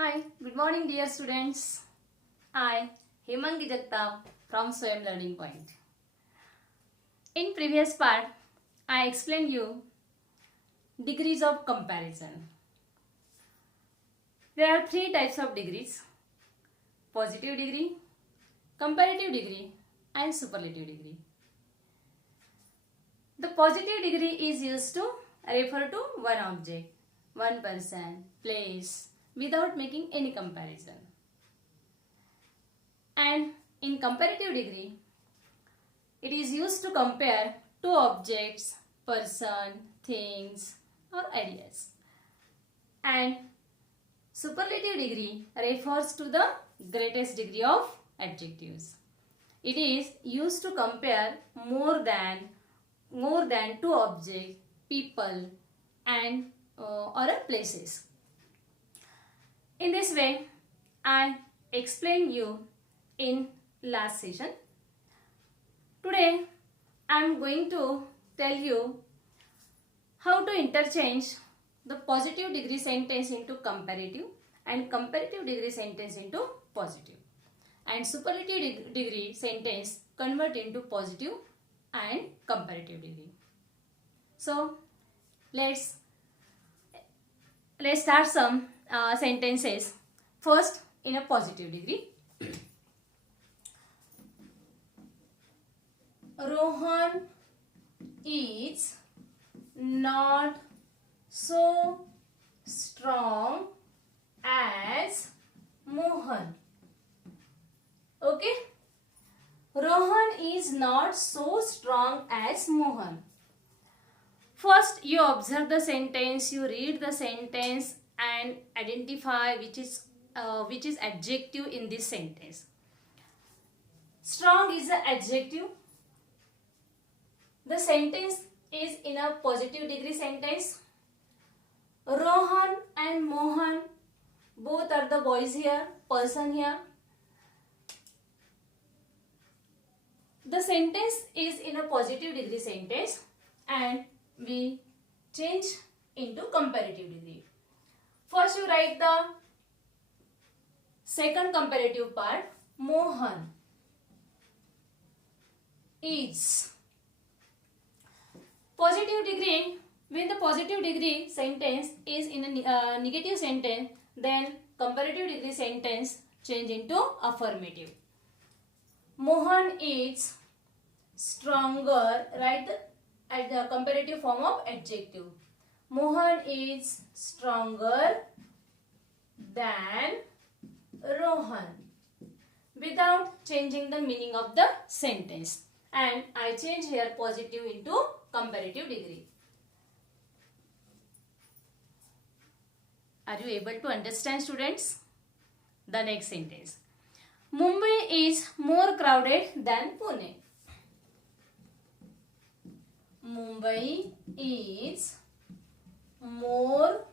Hi, good morning dear students. I, Hemangi Jagtap from Swayam Learning Point. In previous part, I explained you degrees of comparison. There are three types of degrees: positive degree, comparative degree and superlative degree. The positive degree is used to refer to one object, one person, place without making any comparison. And in comparative degree, it is used to compare two objects, person, things or ideas. And superlative degree refers to the greatest degree of adjectives. It is used to compare more than two objects, people and or places. In this way, I explained you in last session. Today, I am going to tell you how to interchange the positive degree sentence into comparative and comparative degree sentence into positive, and superlative degree sentence convert into positive and comparative degree. So, let's start some sentences. First, in a positive degree. Rohan is not so strong as Mohan. Okay? Rohan is not so strong as Mohan. First, you observe the sentence, you read the sentence and identify which is adjective in this sentence. Strong is the adjective. The sentence is in a positive degree sentence. Rohan and Mohan, both are the boys here, person here. The sentence is in a positive degree sentence and we change into comparative degree. First you write the second comparative part. Mohan is. Positive degree, when the positive degree sentence is in a negative sentence, then comparative degree sentence change into affirmative. Mohan is stronger, write at the comparative form of adjective. Mohan is stronger than Rohan without changing the meaning of the sentence. And I change here positive into comparative degree. Are you able to understand, students? The next sentence. Mumbai is more crowded than Pune. Mumbai is more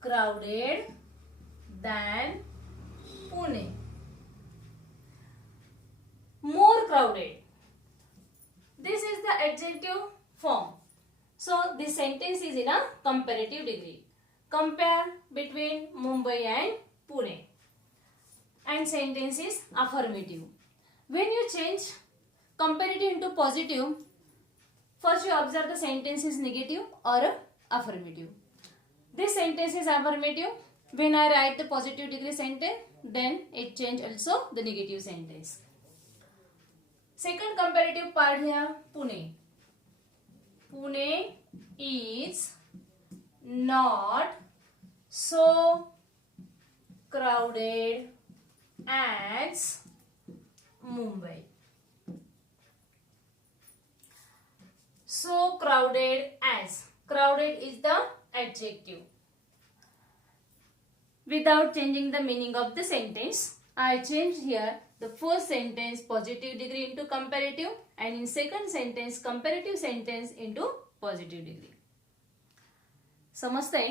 crowded than Pune. More crowded. This is the adjective form. So this sentence is in a comparative degree. Compare between Mumbai and Pune. And sentence is affirmative. When you change comparative into positive, first you observe the sentence is negative or affirmative. This sentence is affirmative. When I write the positive degree sentence, then it change also the negative sentence. Second comparative part here, Pune. Pune is not so crowded as Mumbai. So crowded as. Crowded is the adjective. Without changing the meaning of the sentence, I change here the first sentence positive degree into comparative and in second sentence comparative sentence into positive degree. समजतंय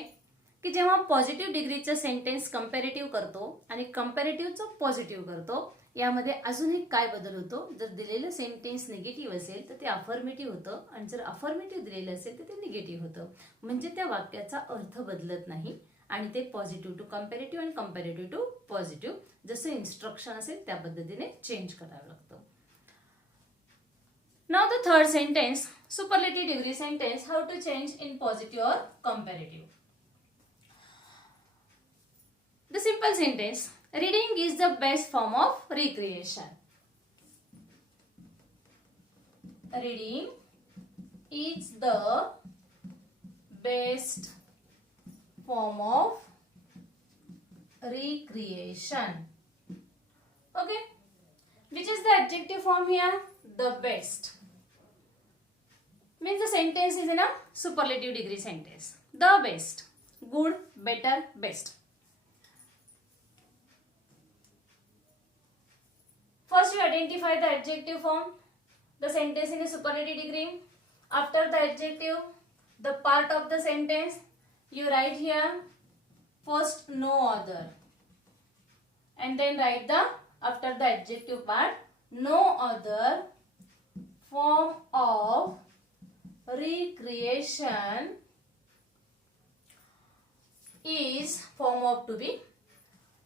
की जेव्हा पॉझिटिव्ह डिग्रीचं sentence comparative करतो आणि कंपॅरेटिव्हचं पॉझिटिव्ह करतो, यामध्ये अजून एक काय बदल होतो? जर दिलेलं सेंटेन्स निगेटिव्ह असेल तर ते अफर्मेटिव्ह होतं आणि जर अफर्मेटिव्ह दिलेलं असेल तर ते निगेटिव्ह होतं. म्हणजे त्या वाक्याचा अर्थ बदलत नाही आणि ते पॉझिटिव्ह टू कंपॅरेटिव्ह आणि कंपॅरेटिव्ह टू पॉझिटिव्ह जसं इन्स्ट्रक्शन असेल त्या पद्धतीने चेंज करावं लागतं. Now the third sentence, superlative degree sentence, how to change in positive or comparative. The simple sentence, reading is the best form of recreation. Reading is the best form of recreation. Okay, which is the adjective form here? The best. Means the sentence is in a superlative degree sentence. The best. Good, better, best. First you identify the adjective form. The sentence in a superlative degree. After the adjective, the part of the sentence, you write here first no other. And then write the, after the adjective part, no other form of recreation is, form of to be,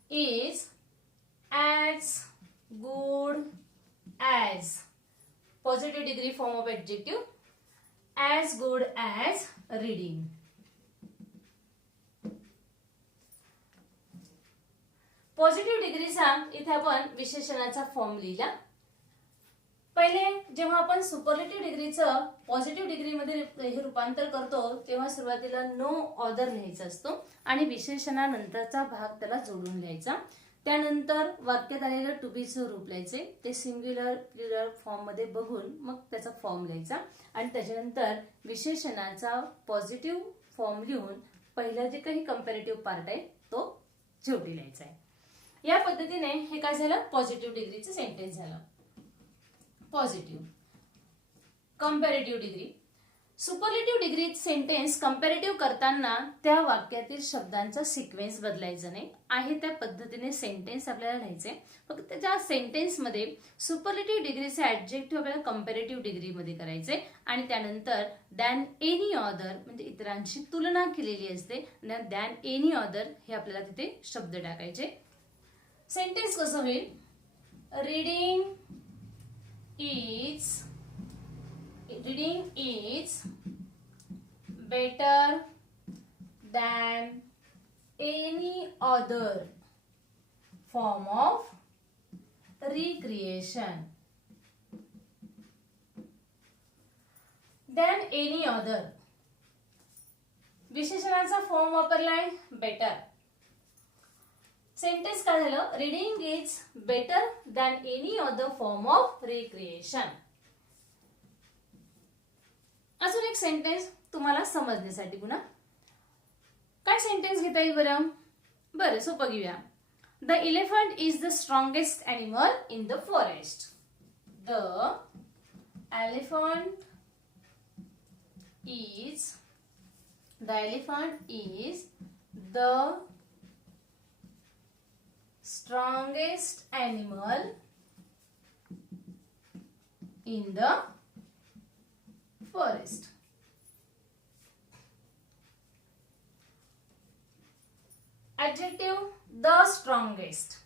is as good as, positive degree form of adjective, as good as reading. Positive डिग्रीचा इथे आपण विशेषणाचा फॉर्म लिहिला. पहिले जेव्हा आपण सुपरलेटिव्ह डिग्रीचं पॉझिटिव्ह डिग्रीमध्ये हे रूपांतर करतो तेव्हा सुरुवातीला नो ऑदर लिहायचा असतो आणि विशेषणानंतरचा भाग त्याला जोडून लिहायचा. त्यानंतर वाक्यात आलेलं टू बीचं रूप लिहायचे, ते सिंग्युलर प्लुरल फॉर्म मध्ये बघून मग त्याचा फॉर्म लिहायचा आणि त्याच्यानंतर विशेषणाचा पॉझिटिव्ह फॉर्म लिहून पहिला जे काही कंपॅरेटिव्ह पार्ट आहे तो शेवटी लिहायचा आहे. या पद्धतीने हे काय झालं, पॉझिटिव्ह डिग्रीचं सेंटेन्स झालं. Positive. Comparative degree. Superlative degree sentence comparative करताना त्या वाक्यातील शब्दांचा सिक्वेन्स बदलायचा नाही आहे, त्या पद्धतीने सेंटेन्स आपल्याला लिहायचे. फक्त त्याच्या सेंटेन्समध्ये सुपरलेटिव्ह डिग्रीचे ऍडजेक्टिव्ह आपल्याला कंपॅरेटिव्ह डिग्रीमध्ये करायचे आणि त्यानंतर दॅन एनी अदर म्हणजे इतरांशी तुलना केलेली असते, दॅन एनी अदर हे आपल्याला तिथे शब्द टाकायचे. सेंटेन्स कसं होईल, reading is better than any other form of recreation. Than any other. विशेषणाचा फॉर्म वापरलाय बेटर. सेंटेन्स काय झालं, reading is better than any other form of recreation. अजून एक सेंटेन्स तुम्हाला समजण्यासाठी पुन्हा काय सेंटेन्स घेता येईल बरं. बरं सोपं घेऊया. The elephant is the strongest animal in the forest. The elephant is the strongest animal in the forest. Adjective, the strongest.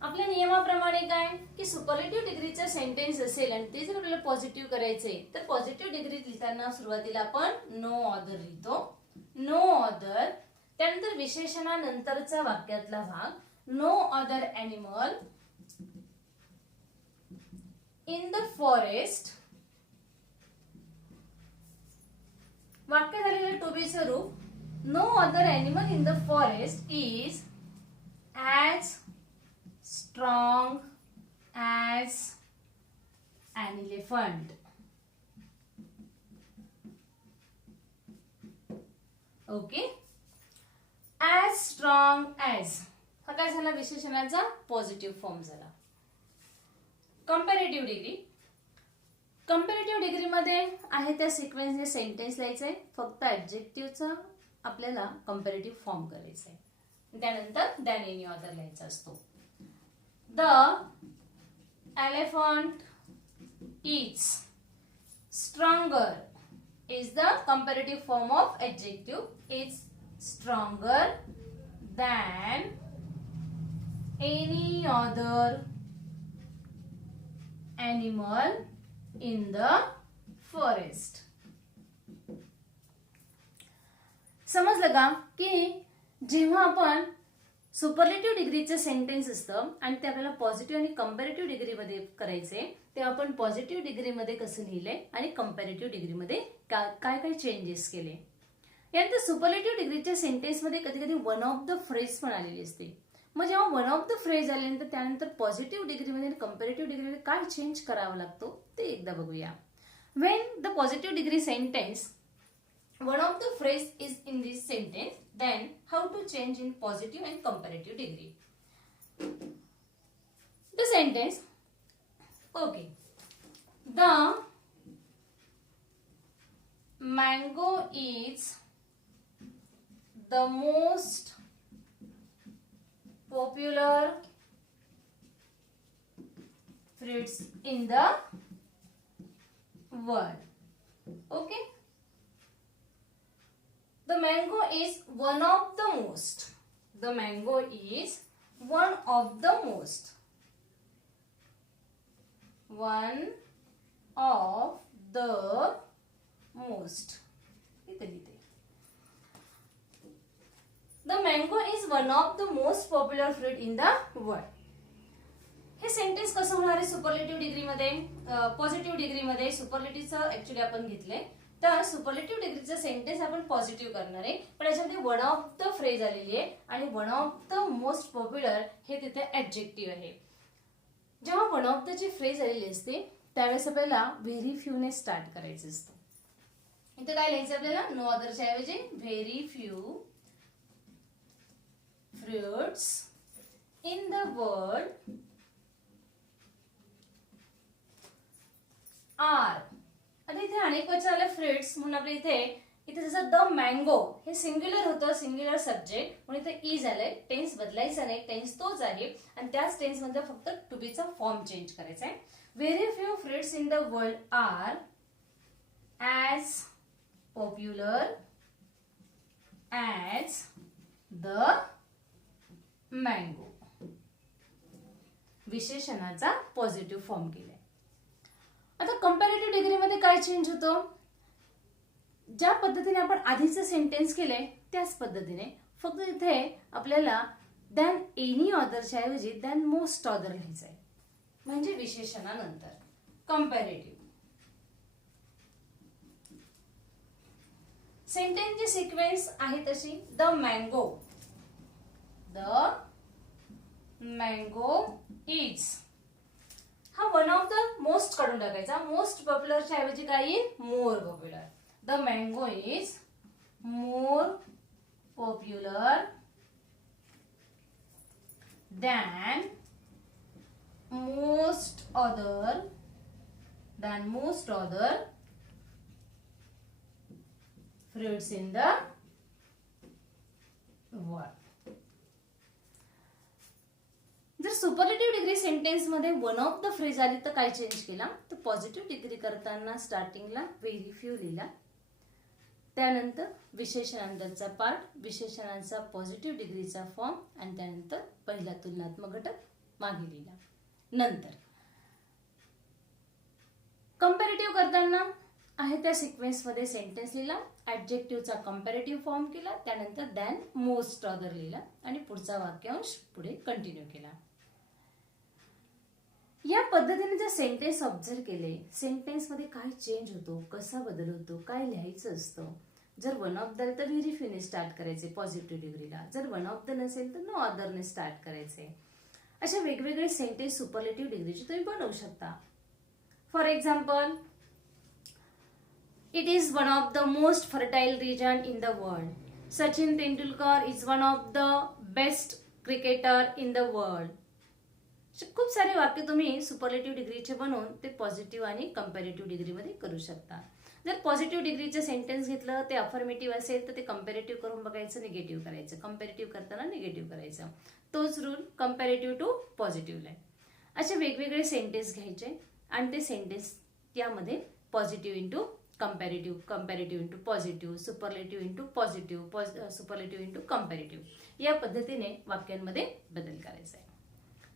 आपल्या नियमाप्रमाणे काय की सुपरलेटिव्ह डिग्रीचा सेंटेन्स असेल आणि ते जर आपल्याला पॉझिटिव्ह करायचे तर पॉझिटिव्ह डिग्री लिहिताना सुरुवातीला आपण नो ऑदर लिहितो. नो ऑदर, त्यानंतर विशेषणानंतरचा वाक्यातला भाग no other animal in the forest. वाक्यात आलेलं टू बी स्वरूप no other animal in the forest is as strong as an elephant. Okay, as strong as हा काय झाला, विशेषणाचा पॉझिटिव्ह फॉर्म झाला. Comparative degree. कंपॅरेटिव्ह डिग्री मध्ये आहे त्या सिक्वेन्सने सेंटेन्स लिहायचंय, फक्त ऍडजेक्टिव्हचा आपल्याला कंपॅरेटिव्ह फॉर्म करायचा आहे, त्यानंतर दॅन एनी अदर लिहायचा असतो. The elephant is stronger is the comparative form of adjective. It's stronger than any other animal in the forest. समजलं का की जेव्हा आपण सुपरलेटिव्ह डिग्रीचे सेंटेन्स असतं आणि ते आपल्याला पॉझिटिव्ह आणि कंपॅरेटिव्ह डिग्रीमध्ये करायचे, तेव्हा आपण पॉझिटिव्ह डिग्रीमध्ये कसं लिहिलंय आणि कंपॅरेटिव्ह डिग्रीमध्ये काय काय चेंजेस केले. यानंतर सुपरलेटिव्ह डिग्रीच्या सेंटेन्समध्ये कधी कधी वन ऑफ द फ्रेज पण आलेली असते. मग जेव्हा वन ऑफ द फ्रेज आल्यानंतर त्यानंतर पॉझिटिव्ह डिग्रीमध्ये आणि कंपॅरेटिव्ह डिग्रीमध्ये काय चेंज करावा लागतो ते एकदा बघूया. When the positive degree sentence one of the phrase is in this sentence, then how to change in positive and comparative degree. The sentence, okay, the mango is the most popular fruits in the world. Okay, the mango is one of the most. The mango is one of the most. One of the most. The mango is one of the most popular fruit in the world. हे sentence कसं होणार आहे सुपरलेटिव्ह डिग्रीमध्ये, पॉझिटिव्ह डिग्रीमध्ये. सुपरलेटिव्हचं ऍक्च्युली आपण घेतलंय, तर सुपरलेटिव्ह डिग्रीचं सेंटेन्स आपण पॉझिटिव्ह करणार आहे, पण याच्यामध्ये वन ऑफ द फ्रेज आलेली आहे आणि one of the most popular हे तिथे ऍडजेक्टिव्ह आहे. जेव्हा वन ऑफ द ची फ्रेज आलेली असते त्यावेळेस आपल्याला व्हेरी फ्यू ने स्टार्ट करायचं असतं. इथे काय लिहायचं आपल्याला, नो अदरच्या ऐवजी very few fruits in the world are. आणि इथे अनेक वचन आले फ्रुट्स म्हणून आपल्या इथे जसं द मँगो हे सिंग्युलर होतं, सिंग्युलर सब्जेक्ट म्हणून इथे इज आलंय. टेन्स बदलायचा नाही, टेन्स तोच आहे आणि त्याच टेन्स मध्ये फक्त टू बी चा फॉर्म चेंज करायचा आहे. Very few fruits in the world are as popular as the mango. विशेषणाचा पॉझिटिव्ह फॉर्म केलाय. आता कंपॅरेटिव्ह डिग्रीमध्ये काय चेंज होतं, ज्या पद्धतीने आपण आधीचं सेंटेन्स केलंय त्याच पद्धतीने, फक्त इथे आपल्याला दॅन एनी ऑदरच्या ऐवजी दॅन मोस्ट ऑदर लिहायचं आहे, म्हणजे विशेषणानंतर. कंपॅरेटिव्ह सेंटेन्सची सिक्वेन्स आहे तशी, द मँगो इज हा वन ऑफ द मोस्ट काढून टाकायचा, मोस्ट पॉप्युलरच्या ऐवजी काय येईल, more popular. The mango is more popular than most other fruits in the world. जर सुपरलेटिव्ह डिग्री सेंटेन्स मध्ये वन ऑफ द फ्रेज आली तर काय चेंज केला, तर पॉझिटिव्ह डिग्री करताना स्टार्टिंगला व्हेरी फ्यू लिहिला, त्यानंतर विशेषणानंतरचा पार्ट, विशेषणांचा पॉझिटिव्ह डिग्रीचा फॉर्म आणि त्यानंतर पहिला तुलनात्मक घटक मागे लिहिला. नंतर कंपॅरेटिव्ह करताना आहे त्या सिक्वेन्स मध्ये सेंटेन्स लिहिला, ऍडजेक्टिव्हचा कंपॅरेटिव्ह फॉर्म केला, त्यानंतर दॅन मोस्ट अदर लिहिला आणि पुढचा वाक्यांश पुढे कंटिन्यू केला. या पद्धतीने जर सेंटेन्स ऑब्झर्व केले, सेंटेन्स मध्ये काय चेंज होतो, कसा बदल होतो, काय लिहायचं असतं. जर वन ऑफ द तर व्हेरी फ्यू ने स्टार्ट करायचे पॉझिटिव्ह डिग्रीला, जर वन ऑफ द नसेल तर नो अदर ने स्टार्ट करायचे. अशा वेगवेगळे सेंटेन्स सुपरलेटिव्ह डिग्रीचे तुम्ही बनवू शकता. For example, it is one of the most fertile region in the world. Sachin Tendulkar is one of the best cricketer in the world. खूप सारे वाक्य तुम्ही सुपरलेटिव्ह डिग्रीचे बनवून ते पॉझिटिव्ह आणि कंपॅरेटिव्ह डिग्रीमध्ये करू शकता. जर पॉझिटिव्ह डिग्रीचे सेंटेन्स घेतलं ते अफर्मेटिव्ह असेल तर ते कंपॅरेटिव्ह करून बघायचं, निगेटिव्ह करायचं, कंपॅरेटिव्ह करताना निगेटिव्ह करायचं. तोच रूल कंपॅरेटिव्ह टू पॉझिटिव्हला आहे. असे वेगवेगळे सेंटेन्स घ्यायचे आणि ते सेंटेन्स त्यामध्ये positive into comparative, comparative into positive, superlative into positive, superlative into comparative या पद्धतीने वाक्यांमध्ये बदल करायचा आहे.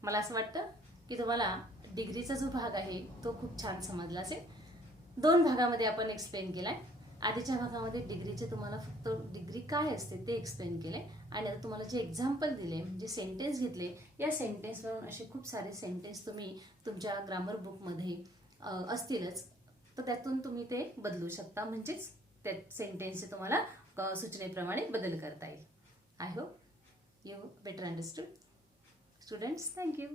मला असं वाटतं की तुम्हाला डिग्रीचा जो भाग आहे तो खूप छान समजला असेल. 2 भागामध्ये आपण एक्सप्लेन केलाय. आधीच्या भागामध्ये डिग्रीचे तुम्हाला फक्त डिग्री काय असते ते एक्सप्लेन केले आणि आता तुम्हाला जे एक्झाम्पल दिले म्हणजे सेंटेन्स घेतले, या सेंटेन्सवरून असे खूप सारे सेंटेन्स तुम्ही तुमच्या ग्रामर बुकमध्ये असतीलच, तर त्यातून तुम्ही ते बदलू शकता. म्हणजेच त्या सेंटेन्सचे तुम्हाला सूचनेप्रमाणे बदल करता येईल. I hope you better understood. Students, thank you.